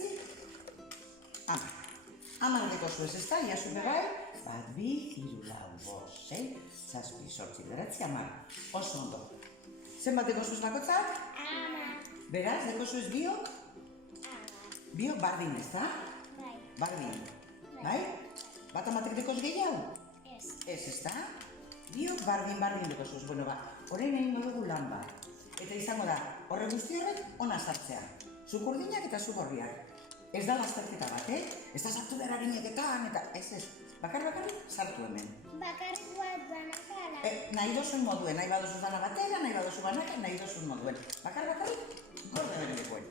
bederatzi, 10. 10 deko zuez, ez da, iazu begai? 1, 2, 3, 4, 5, 6, 7, 8, 9, 10. Oso ondo. Zenbat deko zuez bakotzak? 10. Beraz, deko zuez biok? Biok bardin, ez da? Bai. Bardin. Bai? Bat amatek dekoz gehiago? Ez. Ez, ez da? Biok bardin deko zuez. Bueno, orain egingo dugu lan bat. Eta izango da, horre guzti horrek ona sartzea. Zuk urdinak eta zuk gorriak. Ez da lasterketa bat, Ez da sartu behar harineketan, eta ez. Bakarrik sartu hemen. Bakarrik bat banaka. Nahi dozun moduen, nahi badozu dana batera, nahi badozu banaka, nahi dozun moduen. Bakarrik, gorde berenekoen.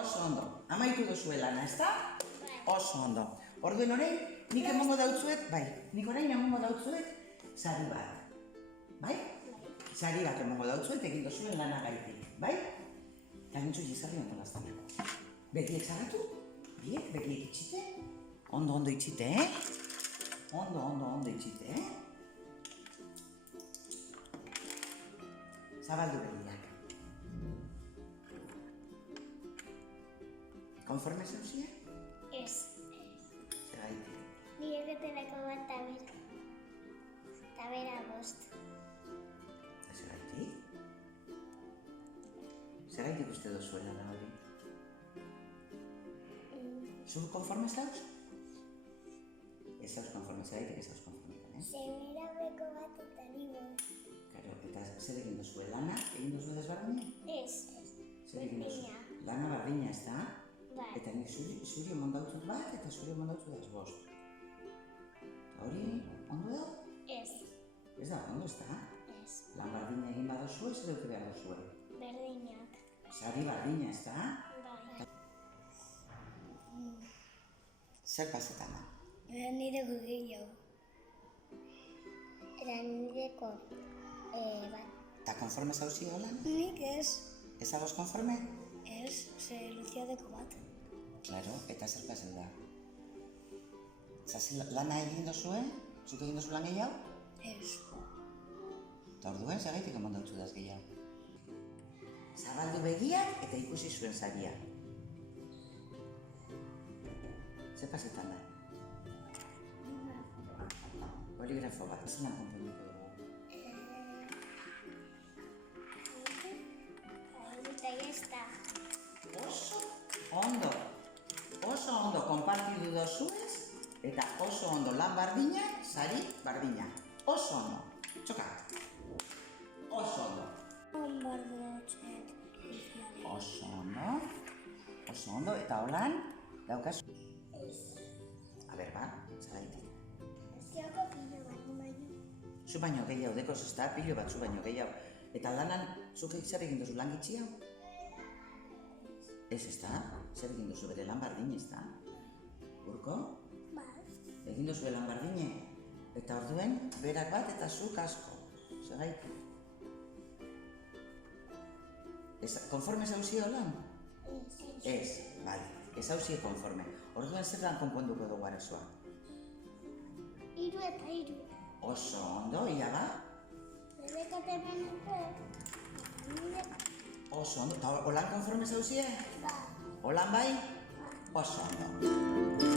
Oso ondo, amaitu duzue lana, ez da? Bai. Oso ondo. Orduen orain, nik emongo dautzuet, nik orain emongo dautzuet sari bat. Bai? Sari bat emongo dautzuet egin duzuen lana gaitik, bai? Eta nintzu jizarri ondo laztanako. Begiek zaratu? Begiek itxite? Ondo itxite, Ondo itxite, Zabaldu begiak. Konforme zauzia? Ez. Zergaitik. Ni egetelako bat tabera bost. Zergaitik? Zergaitik uste duzuela da hori? Zu konforme zauz? Ez zauz konforme, zergaitik ez zauz konforme, Zebera beko bat eta ni bost. Karo, eta zer egin duzu, lana egin duzu desberdina? Ez. Zer egin duzu? Berdina. Lana berdina, ez da? Bai. Eta nik zuri emondautut bat eta zuri emondautut ez bost. Eta hori, ondo da? Ez. Ez da, ondo ez da? Ez. Lan berdina egin badozu ez eduki behar duzu. Berdinak. Sari berdina, ez da? Bai. Zer pasetan da? Eta nireko gehiago. Eta nireko bat. Eta konforme zauzi holan? Nik ez. Ez agoz konforme? Ez, ze luziadeko bat. Claro, eta zer paseu da? Zazi lana egin duzue? Zuk egin duzu lan gehiago? Ez. Eta orduen, zergaitik emondautzu daz gehiago? Zabaldu begiak eta ikusi zuen zaria. Zer pasetan da? Boligrafo bat, zelan konponduko dugu. Eta jazta. Oso ondo konpartidu dozuez, eta oso ondo lan bardinak, sari bardinak. Oso ondo. Txoka. Oso ondo. Onbardotzet. Oso ondo, eta holan, daukazu. Ez. A ber, zergaitik. Ziako pilo baino. Zu baino gehiago, dekoz ez da, pilo bat zu baino gehiago. Eta lanan, zuk zer egin duzu lan gitxi hau? Ez da? Zer egin duzu bere lan bardin, ez da? Urko? Bai. Egin duzu lan bardine? Eta orduen, berak bat eta zuk asko. Zergaitik. Konforme zauzi holan? Ez, bale. Ez hauzie konforme. Orduen zer lan konponduko dugu arazoa? 3 eta 3. Oso ondo, ia ba? Bebekate menuko. Oso ondo, eta holan konforme zauzie? Ba. Holan bai? Oso ondo.